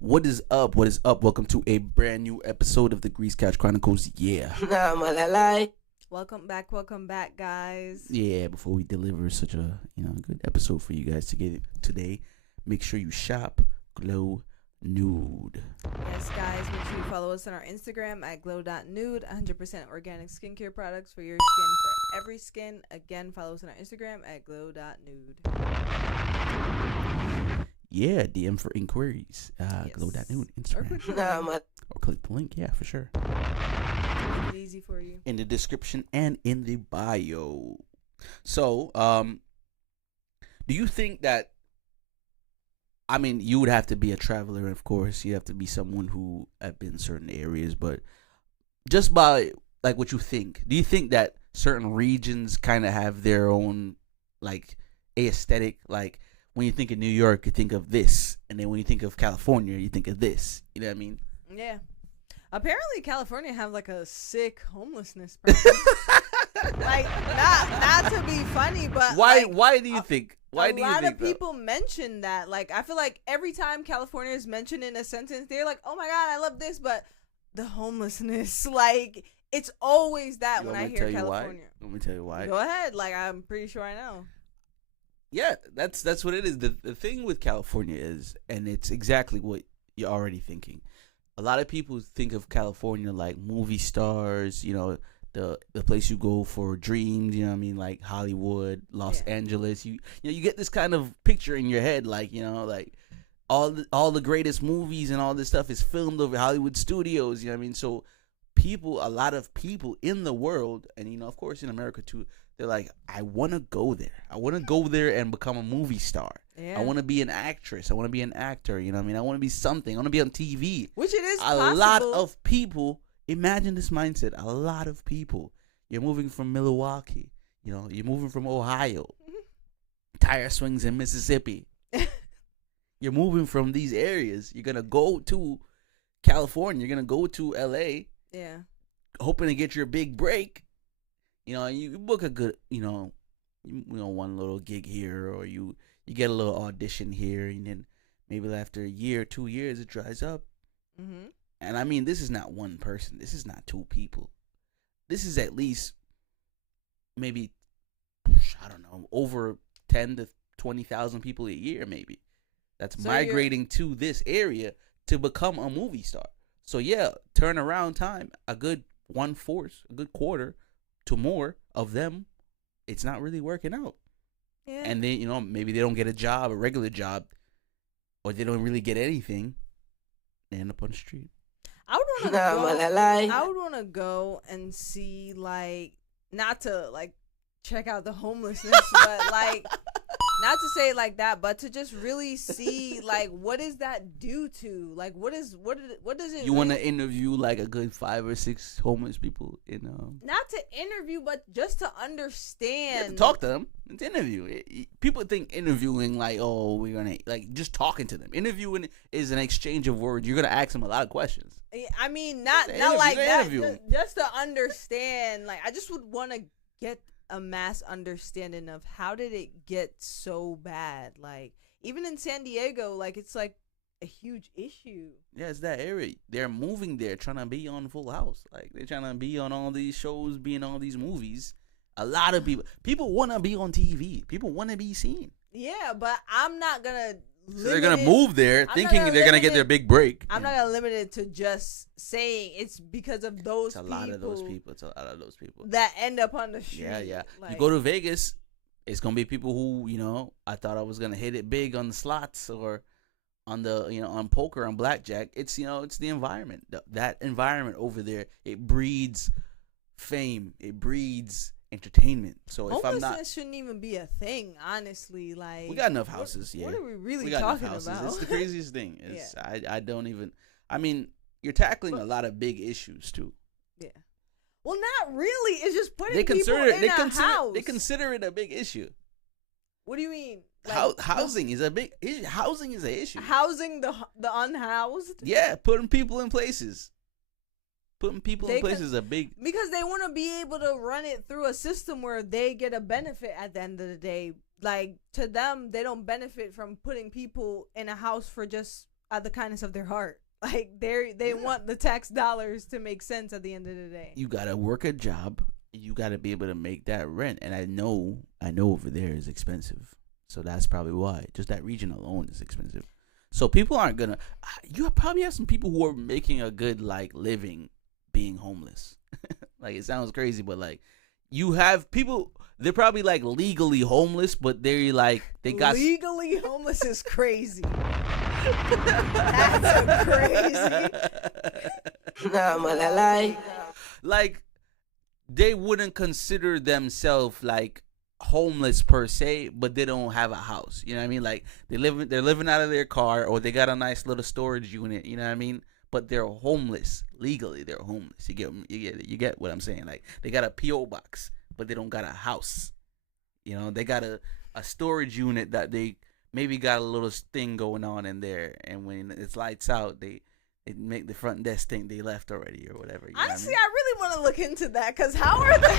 What is up? What is up? Welcome to a brand new episode of the CouchChronicles. Yeah. Welcome back, guys. Yeah, before we deliver such a good episode for you guys to get today, make sure you shop Glow Nude. Yes, guys, make sure you follow us on our Instagram at glow.nude, 100% organic skincare products for your skin, for every skin. Again, follow us on our Instagram at glow.nude. Yeah, DM for inquiries. Yes. Glow.nude, Instagram. Or click the link, yeah, for sure. Make it easy for you. In the description and in the bio. So, do you think that, I mean, you would have to be a traveler, of course. You have to be someone who have been in certain areas, but just by, like, what you think, do you think that certain regions kind of have their own, like, aesthetic? Like, when you think of New York, you think of this, and then when you think of California, you think of this. You know what I mean? Yeah. Apparently, California have like a sick homelessness problem. Like, not to be funny, but why? Like, why do you think? Why do you think? A lot of people mention that. Like, I feel like every time California is mentioned in a sentence, they're like, "Oh my God, I love this," but the homelessness, like, it's always that when I hear California. Let me tell you why. Go ahead. Like, I'm pretty sure I know. Yeah, that's what it is. The thing with California is, and it's exactly what you're already thinking. A lot of people think of California like movie stars, the place you go for dreams, you know what I mean, like Hollywood, Los Angeles. You get this kind of picture in your head, like, like all the greatest movies and all this stuff is filmed over Hollywood studios, you know what I mean? So a lot of people in the world, and of course in America too, they're like, I want to go there. I want to go there and become a movie star. Yeah. I want to be an actress. I want to be an actor. You know what I mean? I want to be something. I want to be on TV. Which it is possible. A lot of people, imagine this mindset. A lot of people, you're moving from Milwaukee. You're moving from Ohio. Tire swings in Mississippi. You're moving from these areas. You're going to go to California. You're going to go to LA. Yeah. Hoping to get your big break. You book a good, one little gig here, or you get a little audition here, and then maybe after a year, 2 years, it dries up. Mm-hmm. And I mean, this is not one person. This is not two people. This is at least maybe, I don't know, over 10 to 20,000 people a year, maybe. That's migrating to this area to become a movie star. So yeah, turnaround time, a good 1/4, a good quarter to more of them, it's not really working out. Yeah. And then, maybe they don't get a regular job, or they don't really get anything. They end up on the street. I would want to go and see, like, not to, like, check out the homelessness, but, like, not to say it like that, but to just really see, like, what does that do to, like, what does it? You want to interview like a good 5 or 6 homeless people Not to interview, but just to understand. You have to talk to them. It's interview. People think interviewing like, oh, we're gonna like just talking to them. Interviewing is an exchange of words. You're gonna ask them a lot of questions. I mean, not like that. Just to understand. Like, I just would want to get a mass understanding of how did it get so bad. Like, even in San Diego, like, it's like a huge issue. Yeah, it's that area. They're moving there trying to be on Full House. Like, they're trying to be on all these shows, be in all these movies. A lot of people want to be on TV. People want to be seen. Yeah, but I'm not gonna so they're gonna move there thinking they're gonna get their big break. I'm not gonna limit it to just saying it's because of those people. It's a lot of those people that end up on the street. Yeah. Like, you go to Vegas, it's gonna be people who, I thought I was gonna hit it big on the slots or on the, on poker, on blackjack. It's, it's the environment. That environment over there, it breeds fame. It breeds entertainment. So if I'm not, shouldn't even be a thing, honestly. Like, we got enough houses. What are we really talking about? It's the craziest thing. It's, I don't even. I mean, you're tackling a lot of big issues too. Yeah. Well, not really. It's just putting people in a house. They consider it a big issue. What do you mean? Like, housing is a big. Housing is an issue. Housing the unhoused. Yeah, putting people in places. Putting people in places is a big... Because they want to be able to run it through a system where they get a benefit at the end of the day. Like, to them, they don't benefit from putting people in a house for just out the kindness of their heart. Like they want the tax dollars to make sense at the end of the day. You gotta work a job. You gotta be able to make that rent, and I know over there is expensive, so that's probably why. Just that region alone is expensive. So people aren't gonna. You probably have some people who are making a good like living being homeless. Like it sounds crazy, but like you have people. They're probably like legally homeless, but they're like they got legally homeless is crazy. That's crazy. Like they wouldn't consider themselves like homeless per se, but they don't have a house. You know what I mean? Like they're living out of their car, or they got a nice little storage unit. You know what I mean? But they're homeless legally. They're homeless. You get what I'm saying? Like they got a PO box, but they don't got a house. You know, they got a storage unit that they maybe got a little thing going on in there, and when it's lights out, they make the front desk think they left already or whatever. You know Honestly, what I really want to look into that, because how are they?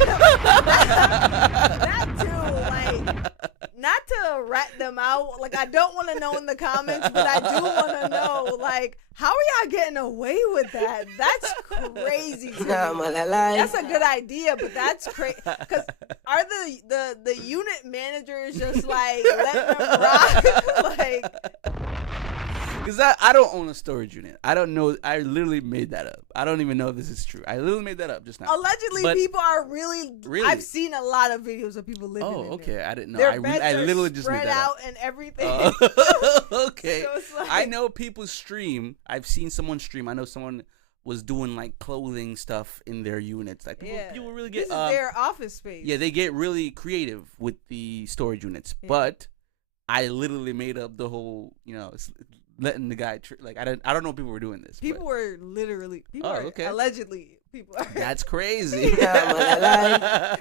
That too, like, not to rat them out. Like, I don't want to know in the comments, but I do want to know, like, how are y'all getting away with that? That's crazy. That's a good idea, but that's crazy. Because are the unit managers just like letting them rock? Like. Because I don't own a storage unit. I don't know. I literally made that up. I don't even know if this is true. I literally made that up just now. Allegedly, people are really. I've seen a lot of videos of people living in okay. there. I didn't know. Their I beds literally are just spread made that out up. and everything. Okay. So like, I know people stream. I've seen someone stream. I know someone was doing like clothing stuff in their units. Like people really get. This is their office space. Yeah, they get really creative with the storage units. Yeah. But I literally made up the whole. Letting the guy I don't know if people were doing this. People were literally. Okay. Allegedly, people are. That's crazy. I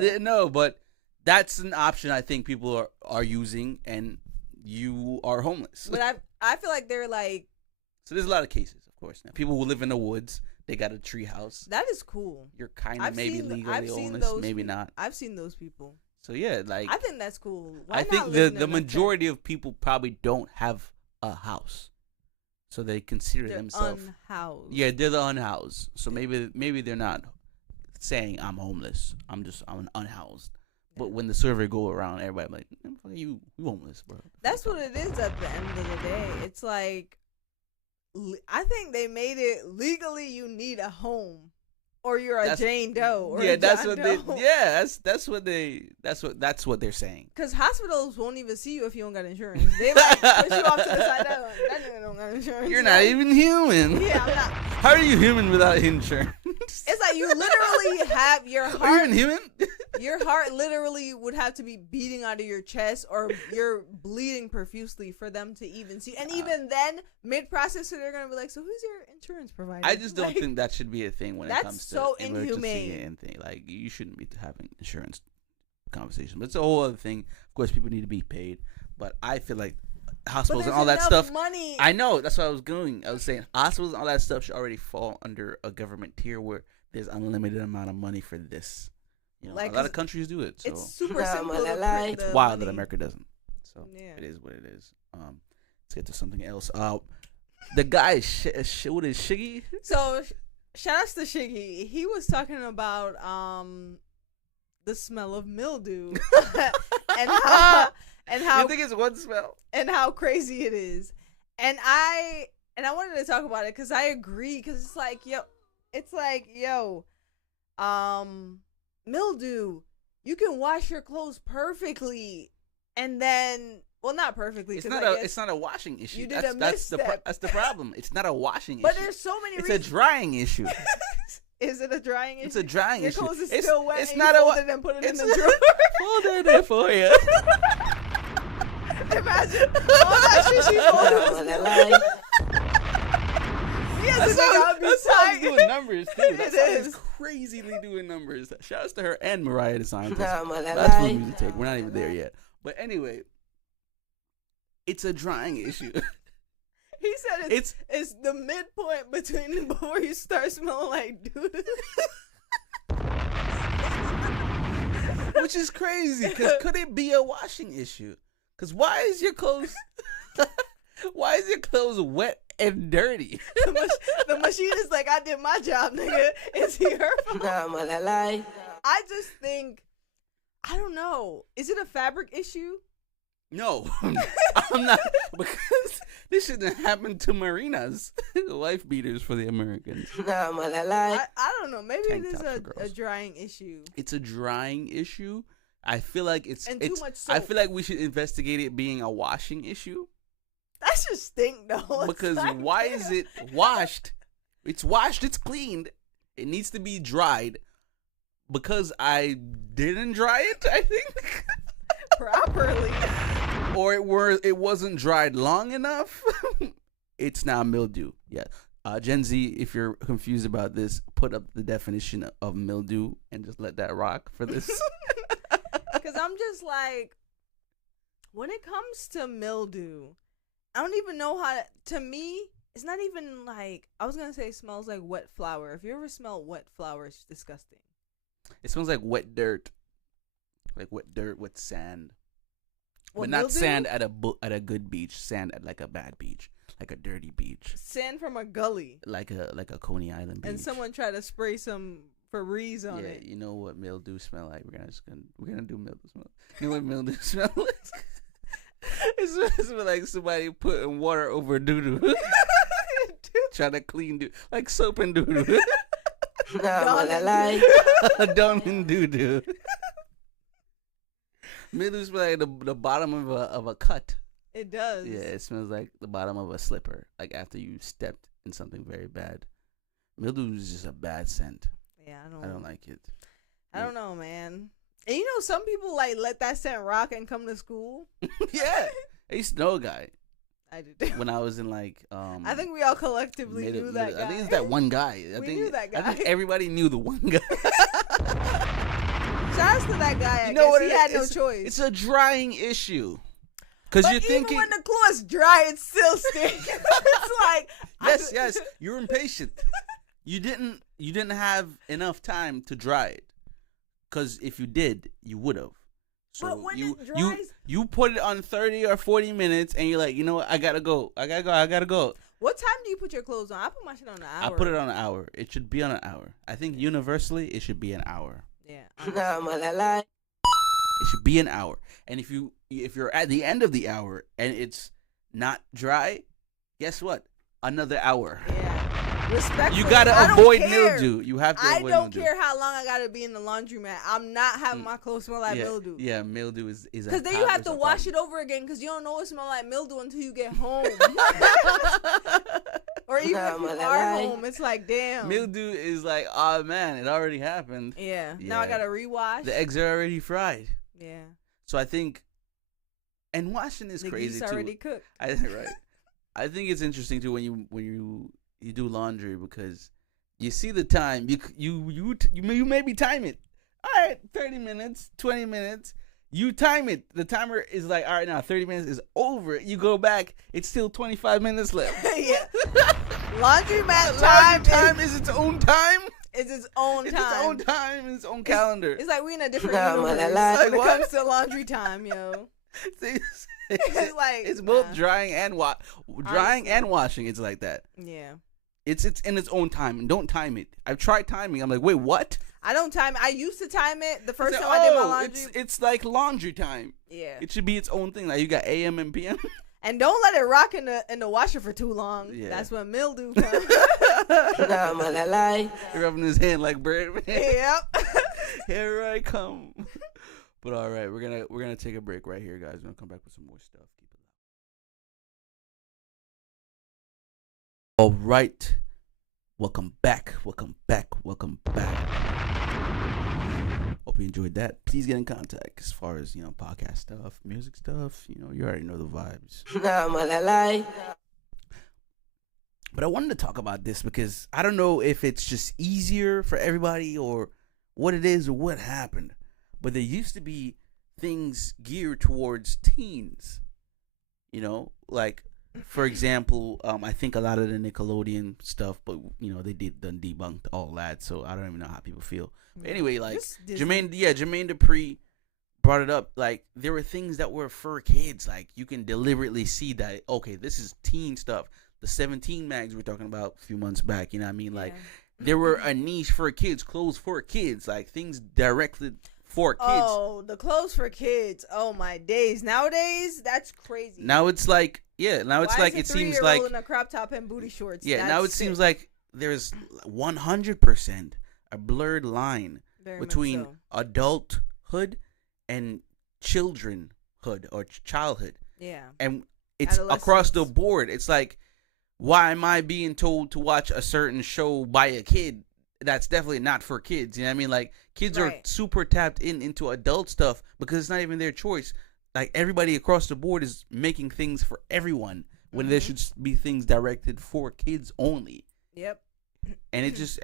didn't know, but that's an option I think people are using, and you are homeless. But I feel like they're like. So there's a lot of cases, of course. Now people who live in the woods, they got a tree house. That is cool. You're kind of maybe legally homeless, maybe not. I've seen those people. So yeah, like I think that's cool. I think the majority of people probably don't have a house, so they consider themselves unhoused. Yeah, they're the unhoused. So maybe they're not saying I'm homeless. I'm unhoused. Yeah. But when the survey go around, everybody like you homeless, bro. That's what it is at the end of the day. It's like I think they made it legally. You need a home. Or you're a Jane Doe. Or that's what they're saying. Because hospitals won't even see you if you don't got insurance. They like push you off to the side. That nigga don't got insurance. You're not even human. Yeah, I'm not. How are you human without insurance? It's like you literally have your heart. Are you human? Your heart literally would have to be beating out of your chest, or you're bleeding profusely for them to even see. And even then, mid-process, they're gonna be like, "So who's your insurance provider?" I just don't think that should be a thing when it comes to so emergency inhumane. And thing. Like you shouldn't be having insurance conversation. But it's a whole other thing. Of course, people need to be paid. But I feel like hospitals and all that stuff. Money. I know. That's what I was going. I was saying hospitals and all that stuff should already fall under a government tier where there's unlimited amount of money for this. Like, a lot of countries do it. So it's super simple. It's wild that America doesn't. So it is what it is. Let's get to something else. The guy, what is Shiggy? So shout outs to Shiggy. He was talking about the smell of mildew and how you think it's one smell and how crazy it is. And I wanted to talk about it because I agree, because it's like yo, mildew, you can wash your clothes perfectly, and then not perfectly. It's not a washing issue. You did a misstep. That's the problem. It's not a washing but issue. But there's so many. It's a drying issue. Is it a drying issue? It's a drying issue. Your clothes is still wet. It's and not you fold it and put it in the drawer. Fold it for you. Imagine all that shit she folded. That's how I'm doing numbers too. That's how is he's crazily doing numbers. Shout out to her and Mariah the Scientist. That's for the music take. We're not even there yet. But anyway, it's a drying issue. He said it's the midpoint between before you start smelling like doo-doo. Which is crazy, because could it be a washing issue? Because why is your clothes is your clothes wet and dirty? The machine is like, I did my job, nigga. Is he her fault? I just think, I don't know. Is it a fabric issue? No, I'm not, because this shouldn't happen to marinas, wife beaters for the Americans. I don't know. Maybe Tank it is tops for a girls. drying issue. It's a drying issue. I feel like it's Too much soap. I feel like we should investigate it being a washing issue. That's just stink, though. Because like, why is it washed? It's washed. It's cleaned. It needs to be dried. Because I didn't dry it, I think. properly? Or it wasn't dried long enough. It's now mildew. Yeah. Gen Z, if you're confused about this, put up the definition of mildew and just let that rock for this. Because I'm just like, when it comes to mildew, I don't even know how to me, it's not even like, I was going to say it smells like wet flour. If you ever smell wet flour, it's disgusting. It smells like wet dirt. Like wet dirt with sand. What, but not mildew? sand at a good beach. Sand at like a bad beach. Like a dirty beach. Sand from a gully. Like a Coney Island beach. And someone tried to spray some Febreze on yeah, it. you know what mildew smell like. We're gonna do mildew smell. You know what mildew smell like? It smells like somebody putting water over doo-doo. Trying to clean doo, like soap and doo-doo. Dawn and doo-doo. Mildew smells like the bottom of a cut. It does. Yeah, it smells like the bottom of a slipper. Like after you stepped in something very bad. Mildew is just a bad scent. Yeah, I don't like it. I don't know, man. And you know, some people like let that scent rock and come to school. Yeah, I used to know a guy I did. when I was in like. I think we all collectively knew that guy. I think it's that one guy. We knew that guy. I think everybody knew the one guy. Shouts to that guy. You know what? He had no choice. It's a drying issue. Because you're thinking. Even when the clothes dry, it still stinks. It's like yes, you're impatient. You didn't have enough time to dry it. Because if you did, you would have. So but when you, it dries, you put it on 30 or 40 minutes, and you're like, you know what? I gotta go. I gotta go. What time do you put your clothes on? I put my shit on an hour. I put it on an hour. It should be on an hour. I think universally, it should be an hour. Yeah. It should be an hour. And if you're at the end of the hour and it's not dry, guess what? Another hour. Yeah. Respectfully, You gotta avoid mildew. You have to avoid mildew. I don't care how long I gotta be in the laundromat. I'm not having my clothes smell like mildew. Yeah, mildew is because then you have to wash it over again because you don't know it smell like mildew until you get home. Or even if you are home, it's like, damn. Mildew is like, oh man, it already happened. Yeah. Now I gotta rewash. The eggs are already fried. Yeah. So I think, and washing is crazy too. already cooked. Right. I think it's interesting too when you do laundry because you see the time. You maybe time it. All right, 30 minutes, 20 minutes. You time it. The timer is like, all right, now 30 minutes is over. You go back. It's still 25 minutes left. Yeah. Laundromat time is its own time. It's its own time. It's its own time. Its own calendar. It's like we in a different universe when it comes to laundry time, yo. It's like it's both drying and washing. It's like that. Yeah. It's in its own time, and don't time it. I've tried timing. I'm like, wait, what? I don't time it. I used to time it the first time I did my laundry. It's like laundry time. Yeah. It should be its own thing. Like you got AM and PM. And don't let it rock in the washer for too long. Yeah. That's when mildew comes. You're rubbing his hand like Birdman. Yep. Here I come. But all right, we're gonna take a break right here, guys. We're gonna come back with some more stuff. Keep it loud. All right, welcome back. Hope you enjoyed that. Please get in contact as far as podcast stuff, music stuff. You already know the vibes. But I wanted to talk about this because I don't know if it's just easier for everybody or what it is or what happened. But there used to be things geared towards teens, like, for example, I think a lot of the Nickelodeon stuff, but, they done debunked all that, so I don't even know how people feel. But anyway, like, Jermaine Dupri brought it up, like there were things that were for kids. Like you can deliberately see that, okay, this is teen stuff. The 17 mags we are talking about a few months back, you know what I mean? Like there were a niche for kids, clothes for kids, like things directed for kids. Oh, the clothes for kids. Oh my days. Nowadays, that's crazy. Now it's like, now it's like, it seems like in a crop top and booty shorts. Yeah, now it seems like there's 100% a blurred line between adulthood and childrenhood or childhood. Yeah. And it's across the board. It's like, why am I being told to watch a certain show by a kid that's definitely not for kids? You know what I mean? Like, kids are super tapped into adult stuff because it's not even their choice. Like, everybody across the board is making things for everyone when there should be things directed for kids only. Yep. And it just,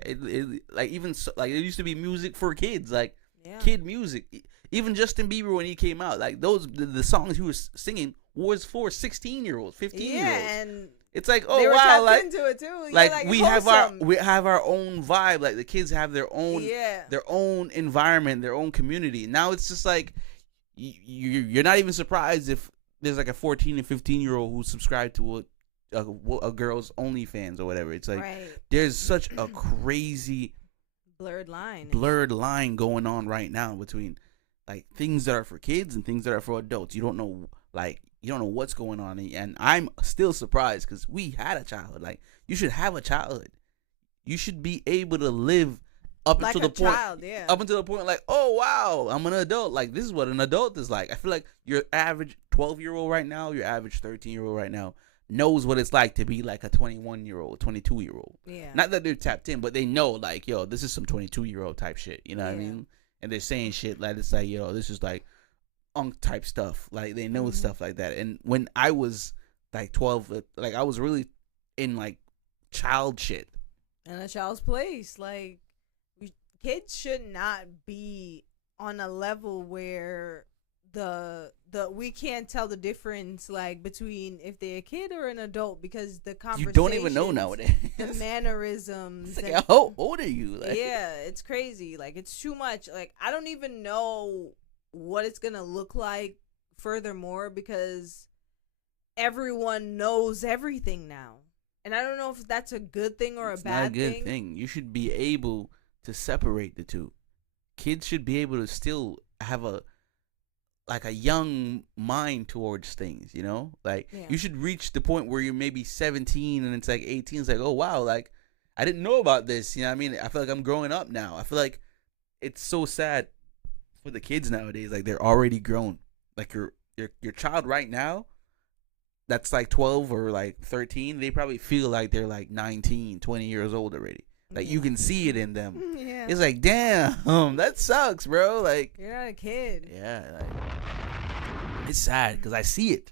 like, even so, like, there used to be music for kids, like, kid music. Even Justin Bieber, when he came out, like, the songs he was singing was for 16-years, 15-years. Yeah, and it's like, oh they were wow, like into it too. Like we have our own vibe. Like the kids have their own environment, their own community. Now it's just like you're not even surprised if there's like a 14 and 15-year-old who's subscribed to a girl's OnlyFans or whatever. It's like there's such a crazy blurred line going on right now between like things that are for kids and things that are for adults. You don't know what's going on, and I'm still surprised because we had a childhood. Like, you should have a childhood. You should be able to live up like until the point, up until the point, like, oh wow, I'm an adult. Like, this is what an adult is like. I feel like your average 12-year-old right now, your average 13-year-old right now knows what it's like to be like a 21-year-old, 22-year-old. Yeah. Not that they're tapped in, but they know, like, yo, this is some 22-year-old type shit. You know what I mean? And they're saying shit like it's like, yo, this is like unk type stuff. Like, they know stuff like that. And when I was like 12, like, I was really in like child shit. In a child's place. Like, kids should not be on a level where the we can't tell the difference, like, between if they're a kid or an adult, because the conversation, you don't even know nowadays. The mannerisms. Like, how old are you? Like, yeah, it's crazy. Like, it's too much. Like, I don't even know what it's gonna look like furthermore, because everyone knows everything now, and I don't know if that's a good thing or a bad thing. It's not a good thing. You should be able to separate the two. Kids should be able to still have a young mind towards things, you know? Like, you should reach the point where you're maybe 17 and it's like 18. It's like, oh wow, like, I didn't know about this. You know what I mean? I feel like I'm growing up now. I feel like it's so sad for the kids nowadays. Like, they're already grown. Like, your child right now that's like 12 or like 13, they probably feel like they're like 19, 20 years old already. Like, you can see it in them. Yeah. It's like, damn, that sucks, bro. Like, you're not a kid. Yeah, like, it's sad because I see it.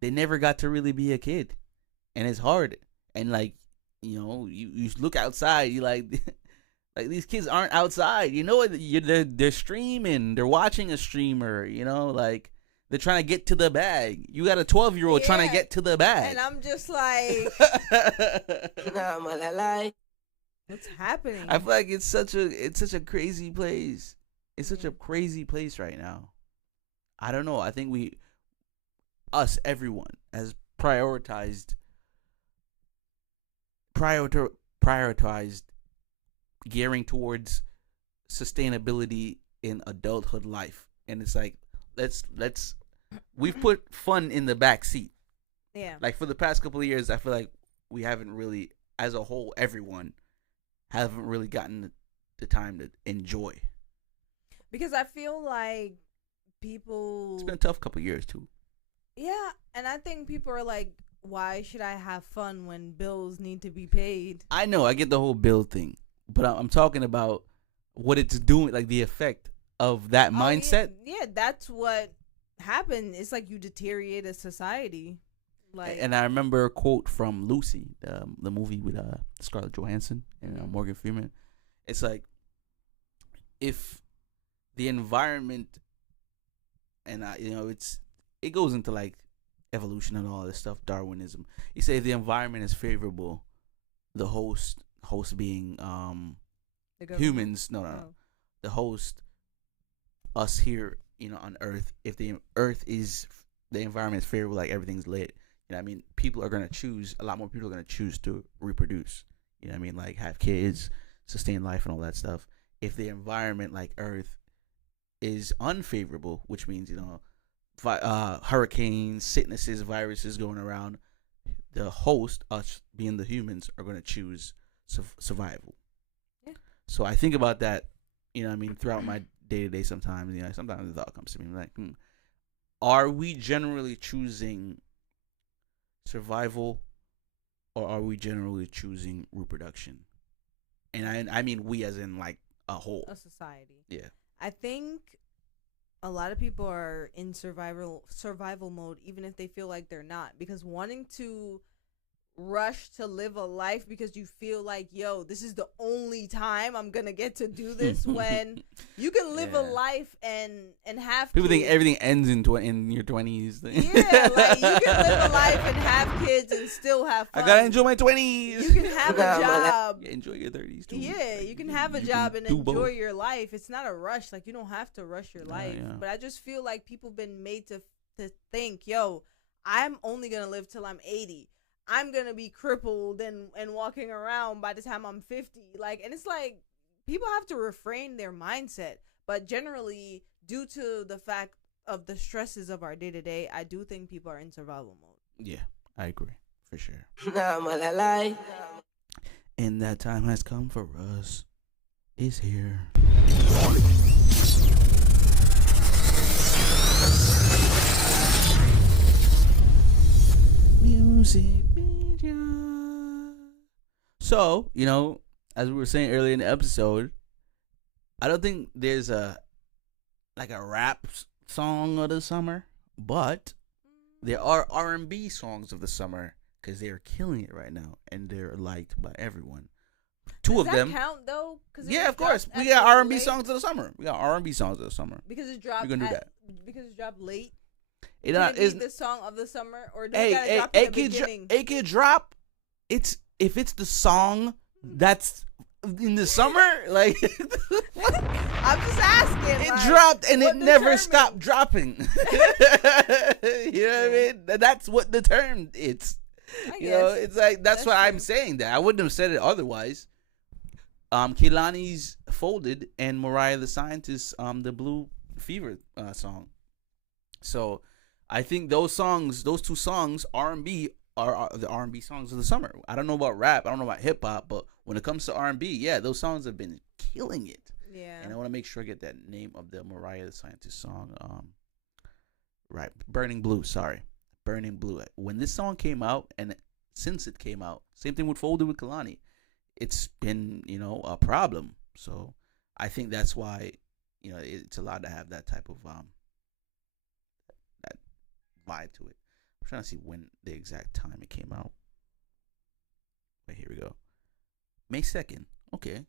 They never got to really be a kid, and it's hard. And like, you know, you look outside, you like like, these kids aren't outside. You know, they're streaming, they're watching a streamer. You know, like, they're trying to get to the bag. You got a 12-year-old trying to get to the bag, and I'm just like, what's happening? I feel like it's such a crazy place. It's such a crazy place right now. I don't know. I think everyone has prioritized gearing towards sustainability in adulthood life, and it's like, we've put fun in the back seat. Yeah. Like, for the past couple of years, I feel like we haven't really, as a whole, everyone haven't really gotten the time to enjoy. Because I feel like people... It's been a tough couple of years, too. Yeah, and I think people are like, why should I have fun when bills need to be paid? I know, I get the whole bill thing. But I'm talking about what it's doing, like the effect of that mindset. Yeah, that's what happened. It's like you deteriorate a society. Like, and I remember a quote from Lucy, the movie with Scarlett Johansson and Morgan Freeman. It's like, if the environment, and it goes into like evolution and all this stuff, Darwinism. You say if the environment is favorable, the host being humans, the host us here, on Earth, if the Earth is the environment is favorable, like everything's lit, I mean, people are gonna choose. A lot more people are gonna choose to reproduce. You know what I mean? Like have kids, sustain life, and all that stuff. If the environment like Earth is unfavorable, which means hurricanes, sicknesses, viruses going around, the host, us being the humans, are going to choose survival. Yeah. So I think about that, I mean, throughout my day to day. Sometimes, sometimes the thought comes to me like, are we generally choosing survival, or are we generally choosing reproduction? And I mean we as in like a whole, a society. Yeah. I think a lot of people are in survival mode, even if they feel like they're not, because wanting to rush to live a life because you feel like, yo, this is the only time I'm gonna get to do this, when you can live a life and have people kids. think everything ends in your 20s. Yeah, like you can live a life and have kids and still have fun. I gotta enjoy my 20s. You can have a job. Enjoy your 30s too. Yeah, you can have a job and enjoy your life. It's not a rush. Like, you don't have to rush your life. Yeah. But I just feel like people been made to think, yo, I'm only gonna live till I'm 80. I'm gonna be crippled and walking around by the time I'm 50. Like, and it's like people have to refrain their mindset. But generally, due to the fact of the stresses of our day to day, I do think people are in survival mode. Yeah, I agree for sure. And that time has come for us. It's here. Music media. So, as we were saying earlier in the episode, I don't think there's a rap song of the summer, but there are R&B songs of the summer, because they're killing it right now and they're liked by everyone. Two of them count though? Yeah, of course. We got R&B songs of the summer. Because it dropped. We're gonna do that because it dropped late. It is the song of the summer, or do we gotta drop in the beginning? It could drop. If it's the song that's in the summer, like I'm just asking. It dropped and it never stopped dropping. You know what I mean? That's what determined it. It's like that's why I'm saying that. I wouldn't have said it otherwise. Kehlani's Folded and Mariah the Scientist, the Blue Fever song. So I think those two songs, R&B, are the R&B songs of the summer. I don't know about rap, I don't know about hip hop, but when it comes to R&B, yeah, those songs have been killing it. Yeah. And I want to make sure I get that name of the Mariah the Scientist song. Right, Burning Blue. Sorry, Burning Blue. When this song came out, and since it came out, same thing with Folded with Kehlani. It's been, a problem. So I think that's why, it's allowed to have that type of that vibe to it. I'm trying to see when the exact time it came out. But here we go. May 2nd. Okay.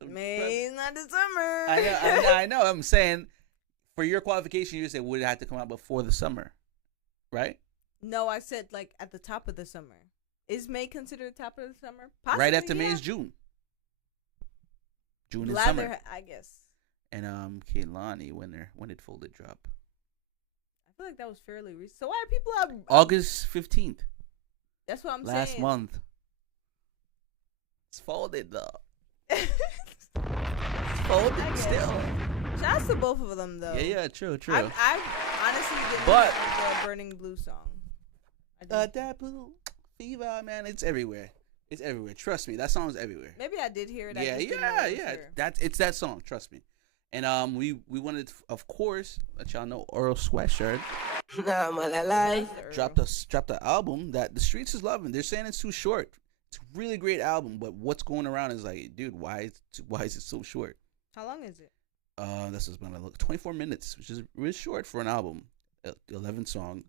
So, May, not December. I know. I'm saying, for your qualification, you say would it have to come out before the summer, right? No, I said like at the top of the summer. Is May considered the top of the summer? Possibly, right after May is June. June is summer, I guess. And Kehlani, when did Folded drop? I feel like that was fairly recent. So why are people out? August 15th. That's what I'm saying. Last month. It's Folded though. It's Folded still. Shouts to both of them though. Yeah, true. I honestly didn't know the Burning Blue song. That blue fever, man, it's everywhere. It's everywhere. Trust me, that song's everywhere. Maybe I did hear it. Yeah. It's that song. Trust me. And we wanted, of course, let y'all know Earl Sweatshirt dropped the album that the streets is loving. They're saying it's too short. It's a really great album, but what's going around is like, dude, why is it so short? How long is it? This is when I look 24 minutes, which is really short for an album. 11 songs.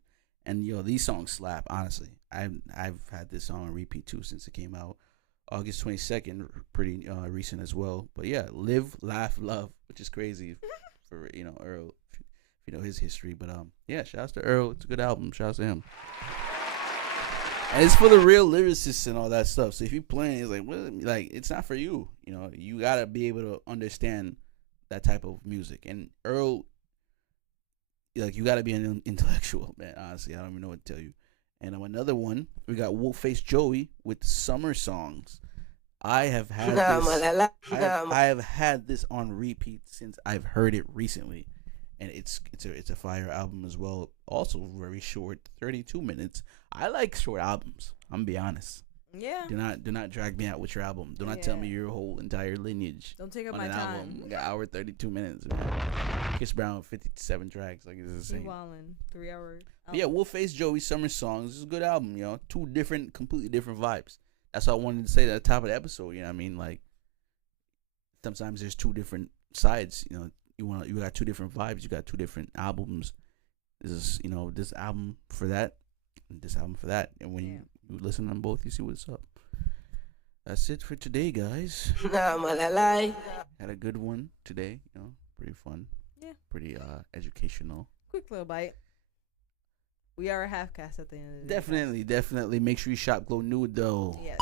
And these songs slap. Honestly, I've had this song on repeat too since it came out, August 22nd, pretty recent as well. But yeah, Live, Laugh, Love, which is crazy for Earl, if you know his history. But yeah, shouts to Earl. It's a good album. Shouts to him. And it's for the real lyricists and all that stuff. So if you're playing, it's like, well, like it's not for you. You gotta be able to understand that type of music. And Earl, like, you got to be an intellectual, man. Honestly, I don't even know what to tell you. And another one, we got Wolfacejoeyy with Summer Songs. I have had this. I have had this on repeat since I've heard it recently, and it's a fire album as well. Also very short, 32 minutes. I like short albums. I'm gonna be honest. Yeah. Do not drag me out with your album. Do not tell me your whole entire lineage. Don't take up on my an time. album. Like an hour 32 minutes. Chris Brown 57 tracks. Like, it's insane. 3 hours. Yeah, Wolfacejoeyy Summer Songs. This is a good album, you know. Two different, completely different vibes. That's what I wanted to say at the top of the episode. You know what I mean? Like, sometimes there's two different sides. You know, you got two different vibes. You got two different albums. This is, you know, this album for that, and this album for that. And when you listen to them both, you see what's up. That's it for today, guys. Had a good one today. You know, pretty fun. Yeah. Pretty educational. Quick little bite. We are a half cast at the end of the day. Definitely. Make sure you shop Glow Nude, though. Yes.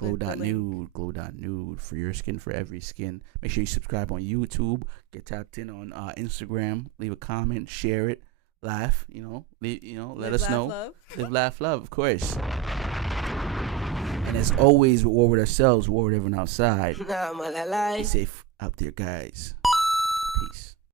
Glow.nude for your skin, for every skin. Make sure you subscribe on YouTube. Get tapped in on Instagram. Leave a comment. Share it. Laugh. Let us know. Love. Live, laugh, love. Of course. And as always, we're war with ourselves, war with everyone outside. Be safe out there, guys. Peace.